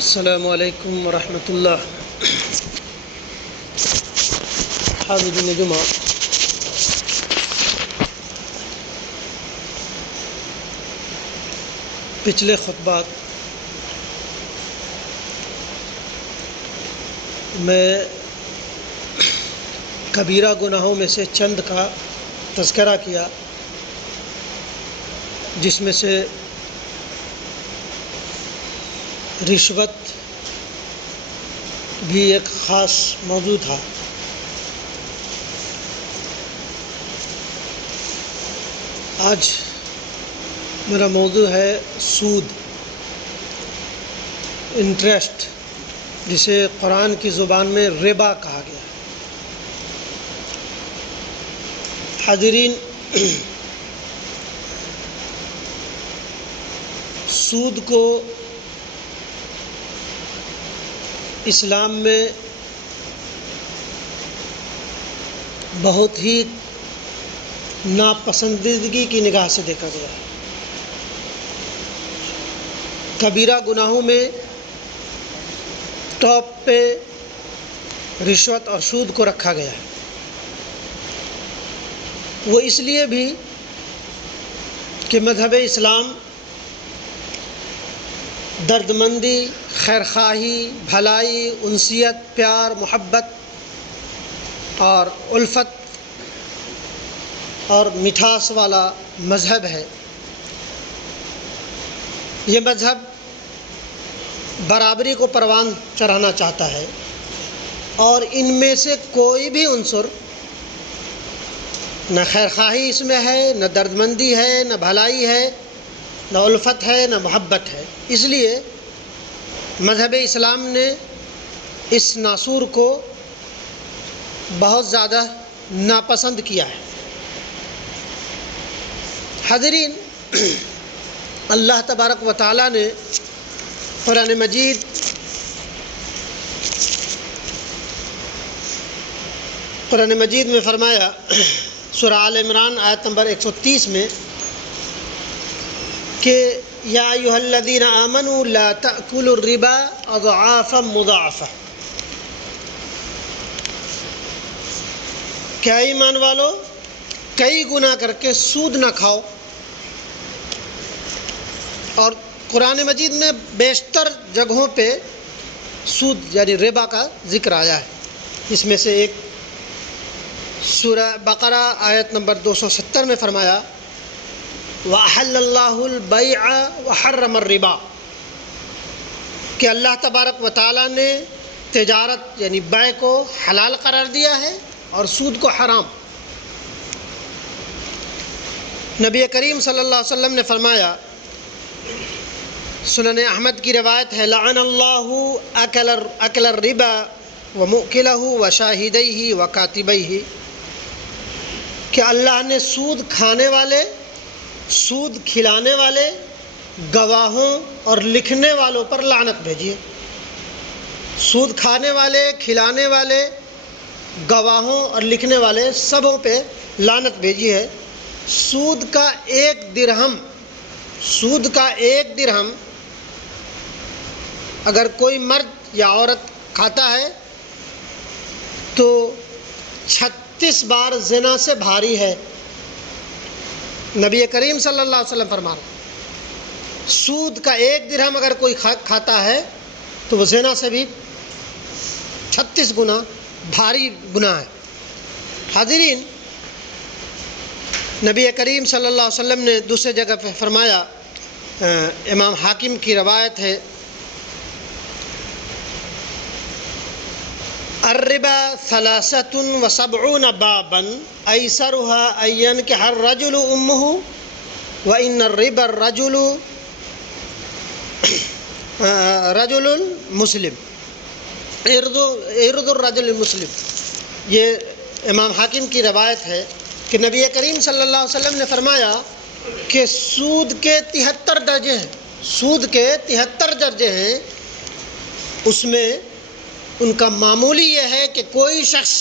السلام علیکم ورحمۃ اللہ۔ حاضرین جمعہ، پچھلے خطبات میں کبیرہ گناہوں میں سے چند کا تذکرہ کیا، جس میں سے رشوت بھی ایک خاص موضوع تھا۔ آج میرا موضوع ہے سود، انٹرسٹ، جسے قرآن کی زبان میں ربا کہا گیا۔ حاضرین، سود کو اسلام میں بہت ہی ناپسندیدگی کی نگاہ سے دیکھا گیا ہے۔ کبیرہ گناہوں میں ٹاپ پہ رشوت اور سود کو رکھا گیا ہے۔ وہ اس لیے بھی کہ مذہب اسلام دردمندی، خیرخواہی، بھلائی، انسیت، پیار، محبت اور الفت اور مٹھاس والا مذہب ہے۔ یہ مذہب برابری کو پروان چڑھانا چاہتا ہے، اور ان میں سے کوئی بھی عنصر، نہ خیرخواہی اس میں ہے، نہ دردمندی ہے، نہ بھلائی ہے، نہ الفت ہے، نہ محبت ہے۔ اس لیے مذہب اسلام نے اس ناسور کو بہت زیادہ ناپسند کیا ہے۔ حاضرین، اللہ تبارک و تعالیٰ نے قرآن مجید میں فرمایا، سورہ آل عمران آیت نمبر 130 میں، کہ یا ایھا الذین آمنوا لا تأکلوا الربا اضعافا مضاعفہ، کیا ایمان والو، کئی گناہ کر کے سود نہ کھاؤ۔ اور قرآن مجید میں بیشتر جگہوں پہ سود یعنی ربا کا ذکر آیا ہے۔ اس میں سے ایک سورہ بقرہ آیت نمبر 270 میں فرمایا، وَأَحَلَّ اللَّهُ الْبَيْعَ وَحَرَّمَ الرِّبَا، کہ اللہ تبارک و تعالیٰ نے تجارت یعنی بیع کو حلال قرار دیا ہے اور سود کو حرام۔ نبی کریم صلی اللہ علیہ وسلم نے فرمایا، سنن احمد کی روایت ہے، لعن اللہ اکل الربا ومؤکلہ وشاہدیہ وکاتبیہ، کہ اللہ نے سود کھانے والے، سود کھلانے والے، گواہوں اور لکھنے والوں پر لعنت بھیجی ہے۔ سود کھانے والے، کھلانے والے، گواہوں اور لکھنے والے سبوں پہ لعنت بھیجی ہے۔ سود کا ایک درہم اگر کوئی مرد یا عورت کھاتا ہے تو 36 بار زنا سے بھاری ہے۔ نبی کریم صلی اللہ علیہ وسلم فرما رہے ہیں، سود کا ایک درہم اگر کوئی کھاتا ہے تو وہ زنا سے بھی 36 گنا بھاری گناہ ہے۔ حاضرین، نبی کریم صلی اللہ علیہ وسلم نے دوسرے جگہ پہ فرمایا، امام حاکم کی روایت ہے، الربا 73 بابا ایسرها ان ينكح الرجل امه وان الربا رجل مسلم ارض الرجل المسلم۔ یہ امام حاکم کی روایت ہے کہ نبی کریم صلی اللہ علیہ وسلم نے فرمایا کہ سود کے 73 درجے ہیں، سود کے 73 درجے ہیں۔ اس میں ان کا معمولی یہ ہے کہ کوئی شخص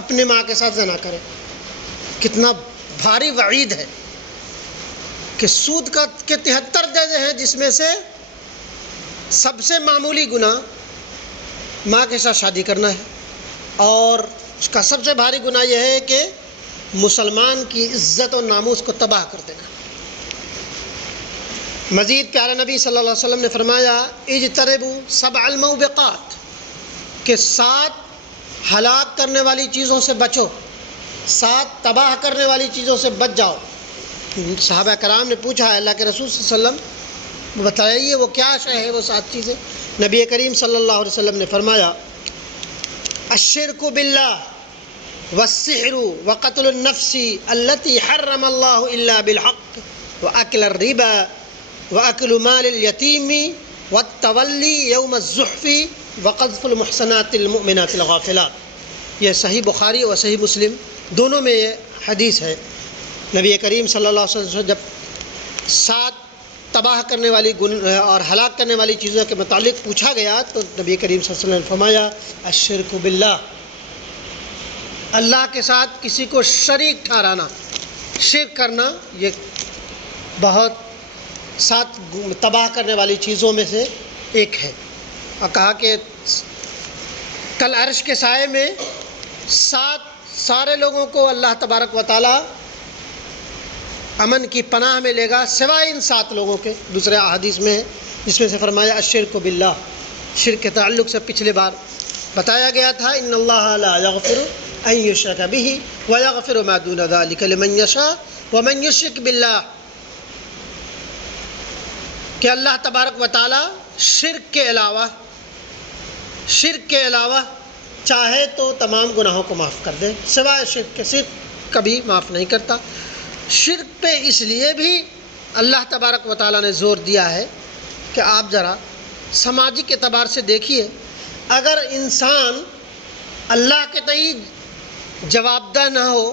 اپنی ماں کے ساتھ زنا کرے۔ کتنا بھاری وعید ہے کہ سود کا کے 73 درجے ہیں، جس میں سے سب سے معمولی گناہ ماں کے ساتھ شادی کرنا ہے، اور اس کا سب سے بھاری گناہ یہ ہے کہ مسلمان کی عزت و ناموس کو تباہ کر دینا۔ مزید پیارے نبی صلی اللہ علیہ وسلم نے فرمایا اجتنبوا 7 الموبقات، کہ 7 ہلاک کرنے والی چیزوں سے بچو، 7 تباہ کرنے والی چیزوں سے بچ جاؤ۔ صحابہ کرام نے پوچھا اللہ کے رسول صلی اللہ علیہ وسلم بتائیے وہ کیا شے ہے وہ 7 چیزیں؟ نبی کریم صلی اللہ علیہ وسلم نے فرمایا الشرک باللہ والسحر وقتل النفس التي حرم اللہ الا بالحق واکل الربا واکل مال الیتیم والتولی یوم الزحف وقذف المحصنات المؤمنات الغافلات۔ یہ صحیح بخاری اور صحیح مسلم دونوں میں یہ حدیث ہے۔ نبی کریم صلی اللہ علیہ وسلم جب 7 تباہ کرنے والی اور ہلاک کرنے والی چیزوں کے متعلق پوچھا گیا تو نبی کریم صلی اللہ علیہ وسلم نے فرمایا الشرک باللہ، اللہ کے ساتھ کسی کو شریک ٹھہرانا، شرک کرنا، یہ بہت 7 تباہ کرنے والی چیزوں میں سے ایک ہے۔ اور کہا کہ کل عرش کے سائے میں سارے لوگوں کو اللہ تبارک و تعالی امن کی پناہ میں لے گا سوائے ان 7 لوگوں کے۔ دوسرے احادیث میں ہے جس میں سے فرمایا الشرک باللہ، شرک کے تعلق سے پچھلے بار بتایا گیا تھا ان اللہ لا یغفر ان یشرک بہ ویغفر ما دون ذلک لمن یشاء ومن یشرک باللہ، کہ اللہ تبارک و تعالی شرک کے علاوہ چاہے تو تمام گناہوں کو معاف کر دے، سوائے شرک کے، صرف کبھی معاف نہیں کرتا۔ شرک پہ اس لیے بھی اللہ تبارک و تعالیٰ نے زور دیا ہے کہ آپ ذرا سماجک اعتبار سے دیکھیے، اگر انسان اللہ کے تئیں جواب دہ نہ ہو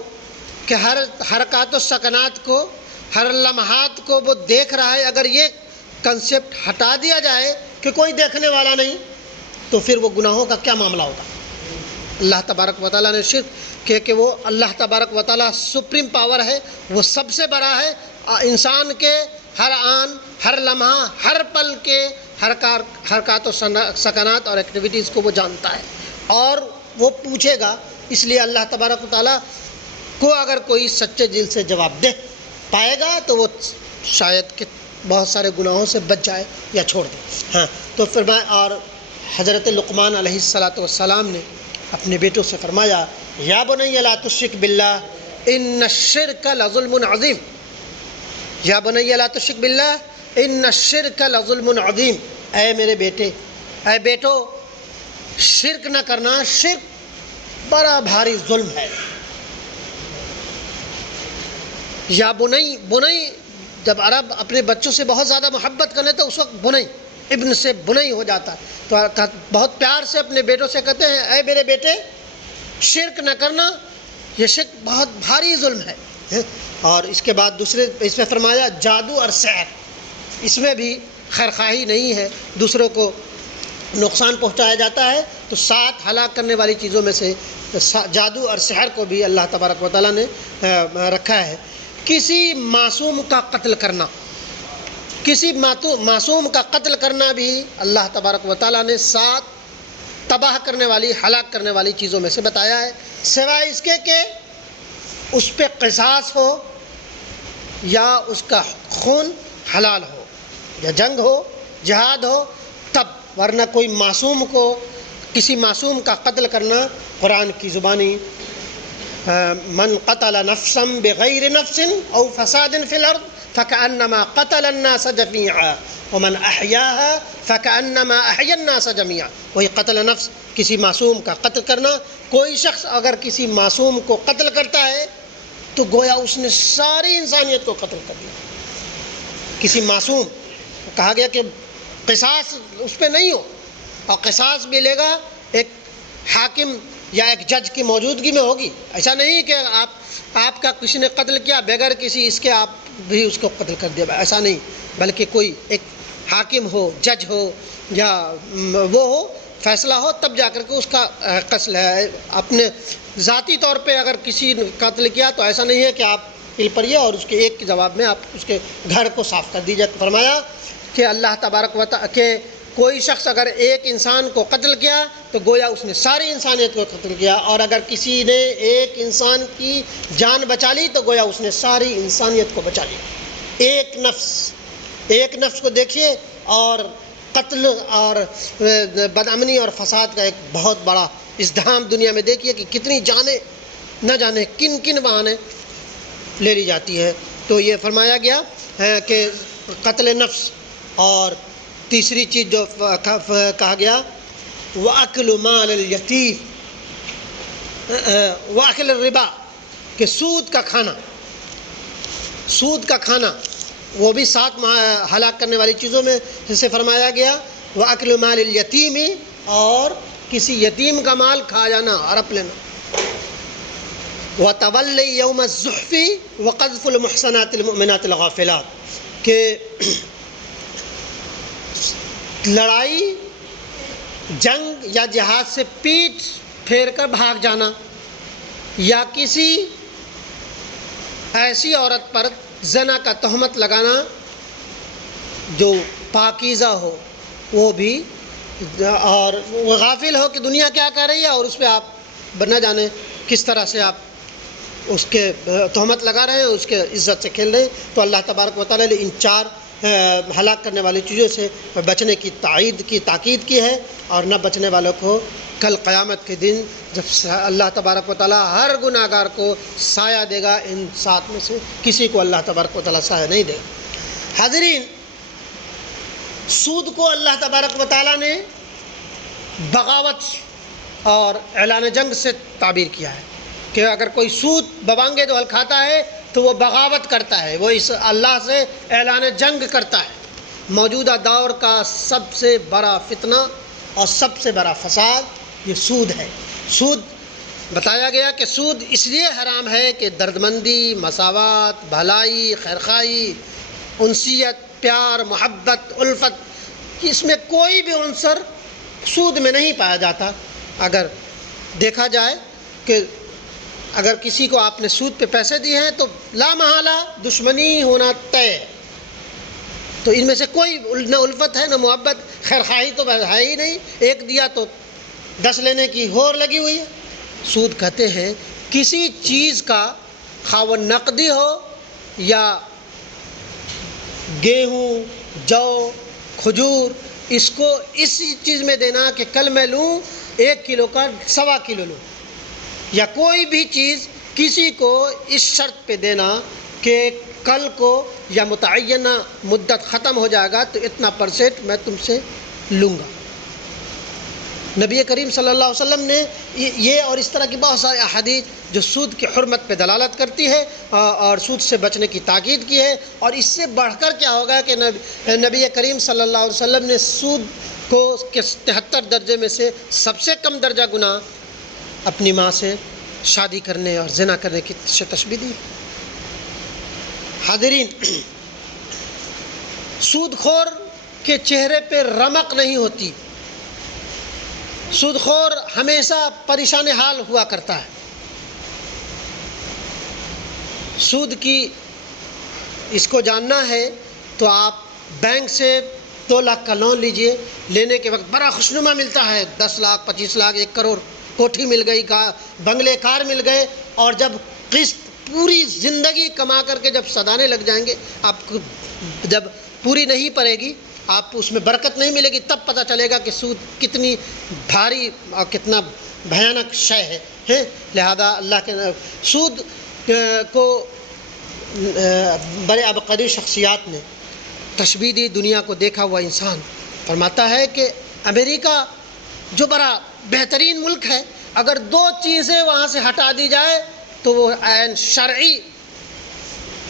کہ ہر حرکات و سکنات کو، ہر لمحات کو وہ دیکھ رہا ہے، اگر یہ کنسیپٹ ہٹا دیا جائے کہ کوئی دیکھنے والا نہیں، تو پھر وہ گناہوں کا کیا معاملہ ہوگا؟ اللہ تبارک و تعالیٰ نے شرک کہ وہ اللہ تبارک و تعالیٰ سپریم پاور ہے، وہ سب سے بڑا ہے، انسان کے ہر آن، ہر لمحہ، ہر پل کے حرکات و سکنات اور ایکٹیویٹیز کو وہ جانتا ہے اور وہ پوچھے گا۔ اس لیے اللہ تبارک و تعالیٰ کو اگر کوئی سچے دل سے جواب دے پائے گا تو وہ شاید کہ بہت سارے گناہوں سے بچ جائے یا چھوڑ دے۔ ہاں تو فرمایا، اور حضرت لقمان علیہ السلام نے اپنے بیٹوں سے فرمایا یا بنی لا تشرک باللہ ان الشرک لظلم عظیم، یا بنی لا تشرک باللہ ان الشرک لظلم عظیم، اے میرے بیٹے، اے بیٹو، شرک نہ کرنا، شرک بڑا بھاری ظلم ہے۔ یا بنی جب عرب اپنے بچوں سے بہت زیادہ محبت کرنے تو اس وقت بنی ابن سے بنی ہو جاتا ہے، تو بہت پیار سے اپنے بیٹوں سے کہتے ہیں اے میرے بیٹے شرک نہ کرنا، یہ شرک بہت بھاری ظلم ہے۔ اور اس کے بعد دوسرے اس میں فرمایا جادو اور سحر، اس میں بھی خیرخواہی نہیں ہے، دوسروں کو نقصان پہنچایا جاتا ہے۔ تو 7 ہلاک کرنے والی چیزوں میں سے جادو اور سحر کو بھی اللہ تبارک و تعالیٰ نے رکھا ہے۔ کسی معصوم کا قتل کرنا، کسی معصوم کا قتل کرنا بھی اللہ تبارک و تعالیٰ نے 7 تباہ کرنے والی، ہلاک کرنے والی چیزوں میں سے بتایا ہے، سوائے اس کے کہ اس پہ قصاص ہو یا اس کا خون حلال ہو، یا جنگ ہو، جہاد ہو، تب، ورنہ کوئی معصوم کو، کسی معصوم کا قتل کرنا قرآن کی زبانی من قتل نفسا بغیر نفس او فساد فی الارض فکأنما قتل الناس جميعا ومن احیاها فکأنما احیا الناس جميعا، وہی قتل نفس، کسی معصوم کا قتل کرنا۔ کوئی شخص اگر کسی معصوم کو قتل کرتا ہے تو گویا اس نے ساری انسانیت کو قتل کر دیا۔ کسی معصوم کہا گیا کہ قصاص اس پہ نہیں ہو، اور قصاص بھی لے گا ایک حاکم یا ایک جج کی موجودگی میں ہوگی، ایسا نہیں کہ آپ کا کسی نے قتل کیا بغیر کسی اس کے آپ بھی اس کو قتل کر دیا، ایسا نہیں، بلکہ کوئی ایک حاکم ہو، جج ہو، یا وہ ہو، فیصلہ ہو، تب جا کر کے اس کا قتل ہے۔ اپنے ذاتی طور پہ اگر کسی نے قتل کیا تو ایسا نہیں ہے کہ آپ مشکل پڑی ہے، اور اس کے ایک کے جواب میں آپ اس کے گھر کو صاف کر دیجیے۔ فرمایا کہ اللہ تبارک و تعالیٰ کہ کوئی شخص اگر ایک انسان کو قتل کیا تو گویا اس نے ساری انسانیت کو قتل کیا، اور اگر کسی نے ایک انسان کی جان بچا لی تو گویا اس نے ساری انسانیت کو بچا لی۔ ایک نفس کو دیکھیے، اور قتل اور بدامنی اور فساد کا ایک بہت بڑا ازدحام دنیا میں دیکھیے کہ کتنی جانیں نہ جانے کن کن بہانے لے لی جاتی ہے۔ تو یہ فرمایا گیا ہے کہ قتل نفس، اور تیسری چیز جو کہا گیا وَأَكْلُ مَالَ الْيَتِيمِ وَأَكْلُ الرِّبَا، کہ سود کا کھانا وہ بھی 7 ہلاک کرنے والی چیزوں میں سے فرمایا گیا۔ وَأَكْلُ مَالِ الْيَتِيمِ، اور کسی یتیم کا مال کھا جانا، ہڑپ لینا۔ وَتَوَلِّ يَوْمَ الزُّحْفِ وَقَذْفُ الْمُحْصَنَاتِ الْمُؤْمِنَاتِ الْغَافِلَاتِ، کہ لڑائی جنگ یا جہاد سے پیٹھ پھیر کر بھاگ جانا، یا کسی ایسی عورت پر زنا کا تہمت لگانا جو پاکیزہ ہو، وہ بھی، اور وہ غافل ہو کہ دنیا کیا کر رہی ہے، اور اس پہ آپ نہ جانے کس طرح سے آپ اس کے تہمت لگا رہے ہیں، اس کے عزت سے کھیل رہے ہیں۔ تو اللہ تبارک و تعالیٰ نے ان 4 ہلاک کرنے والی چیزوں سے بچنے کی تاکید کی ہے، اور نہ بچنے والوں کو کل قیامت کے دن جب اللہ تبارک و تعالیٰ ہر گناہ گار کو سایہ دے گا، ان 7 میں سے کسی کو اللہ تبارک و تعالیٰ سایہ نہیں دے گا۔ حاضرین، سود کو اللہ تبارک و تعالیٰ نے بغاوت اور اعلان جنگ سے تعبیر کیا ہے کہ اگر کوئی سود ببانگے دو حل کھاتا ہے تو وہ بغاوت کرتا ہے، وہ اس اللہ سے اعلان جنگ کرتا ہے۔ موجودہ دور کا سب سے بڑا فتنہ اور سب سے بڑا فساد یہ سود ہے۔ سود بتایا گیا کہ سود اس لیے حرام ہے کہ دردمندی، مساوات، بھلائی، خیرخواہی، انسیت، پیار، محبت، الفت، اس میں کوئی بھی عنصر سود میں نہیں پایا جاتا۔ اگر دیکھا جائے کہ اگر کسی کو آپ نے سود پہ پیسے دیے ہیں تو لا محالہ دشمنی ہونا طے، تو ان میں سے کوئی نہ الفت ہے نہ محبت، خیرخواہی تو ہے ہی نہیں، ایک دیا تو 10 لینے کی ہور لگی ہوئی ہے۔ سود کہتے ہیں کسی چیز کا، خواہ وہ نقدی ہو یا گیہوں، جو، کھجور، اس کو اسی چیز میں دینا کہ کل میں لوں 1 کلو کا 1.25 کلو لوں، یا کوئی بھی چیز کسی کو اس شرط پہ دینا کہ کل کو یا متعینہ مدت ختم ہو جائے گا تو اتنا % میں تم سے لوں گا۔ نبی کریم صلی اللہ علیہ وسلم نے یہ اور اس طرح کی بہت ساری احادیث جو سود کی حرمت پہ دلالت کرتی ہے اور سود سے بچنے کی تاکید کی ہے، اور اس سے بڑھ کر کیا ہوگا کہ نبی کریم صلی اللہ علیہ وسلم نے سود کو کے 73 درجے میں سے سب سے کم درجہ گناہ اپنی ماں سے شادی کرنے اور زنا کرنے کی تشبیہ دی۔ حاضرین، سود خور کے چہرے پہ رمق نہیں ہوتی، سود خور ہمیشہ پریشان حال ہوا کرتا ہے۔ سود کی اس کو جاننا ہے تو آپ بینک سے 2 لاکھ کا لون لیجئے، لینے کے وقت بڑا خوشنما ملتا ہے، 10 لاکھ 25 لاکھ 1 کروڑ کوٹھی مل گئی، بنگلے کار مل گئے، اور جب قسط پوری زندگی کما کر کے جب سدانے لگ جائیں گے، آپ کو جب پوری نہیں پڑے گی، آپ اس میں برکت نہیں ملے گی، تب پتہ چلے گا کہ سود کتنی بھاری اور کتنا بھیانک شے ہے۔ لہذا اللہ کے سود کو بڑے عبقری شخصیات نے تشبیہ دی، دنیا کو دیکھا ہوا انسان فرماتا ہے کہ امریکہ جو بڑا بہترین ملک ہے، اگر 2 چیزیں وہاں سے ہٹا دی جائے تو وہ عین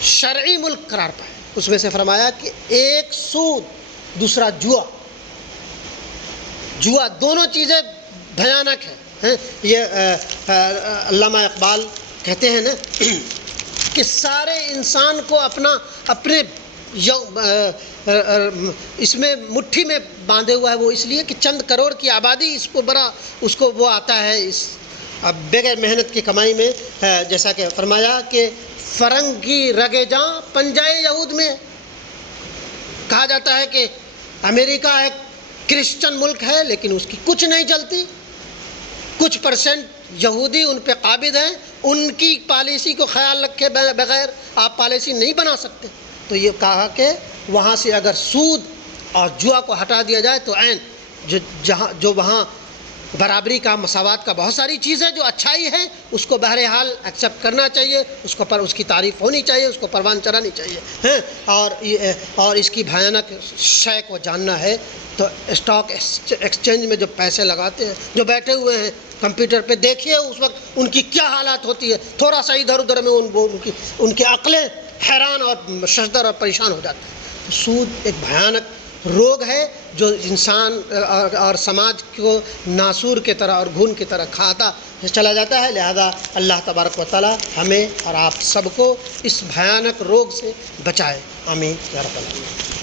شرعی ملک قرار پائے۔ اس میں سے فرمایا کہ ایک سود، دوسرا جوا، دونوں چیزیں بھیانک ہیں۔ یہ علامہ اقبال کہتے ہیں نا کہ سارے انسان کو اپنے اس میں مٹھی میں باندھے ہوا ہے، وہ اس لیے کہ چند کروڑ کی آبادی اس کو وہ آتا ہے اس بغیر محنت کی کمائی میں، جیسا کہ فرمایا کہ فرنگ کی رگے جاں پنجائے یہود میں. کہا جاتا ہے کہ امریکہ ایک کرسچن ملک ہے لیکن اس کی کچھ نہیں چلتی. کچھ پرسنٹ یہودی ان پہ قابض ہیں، ان کی پالیسی کو خیال رکھے بغیر آپ پالیسی نہیں بنا سکتے. تو یہ کہا کہ وہاں سے اگر سود اور جوا کو ہٹا دیا جائے تو عین جو وہاں برابری کا، مساوات کا، بہت ساری چیزیں جو اچھائی ہے اس کو بہرحال ایکسیپٹ کرنا چاہیے، اس کی تعریف ہونی چاہیے، اس کو پروان چڑھانی چاہیے. اور اس کی بھیانک شے کو جاننا ہے تو اسٹاک ایکسچینج میں جو پیسے لگاتے ہیں، جو بیٹھے ہوئے ہیں کمپیوٹر پہ، دیکھیے اس وقت ان کی کیا حالات ہوتی ہے. تھوڑا سا ادھر ادھر میں ان کی عقلیں حیران اور ششدر اور پریشان ہو جاتی ہیں. سود ایک بھیانک روگ ہے جو انسان اور سماج کو ناسور کی طرح اور گھن کی طرح کھاتا چلا جاتا ہے. لہذا اللہ تبارک و تعالی ہمیں اور آپ سب کو اس بھیانک روگ سے بچائے. آمین یا رب العالمین.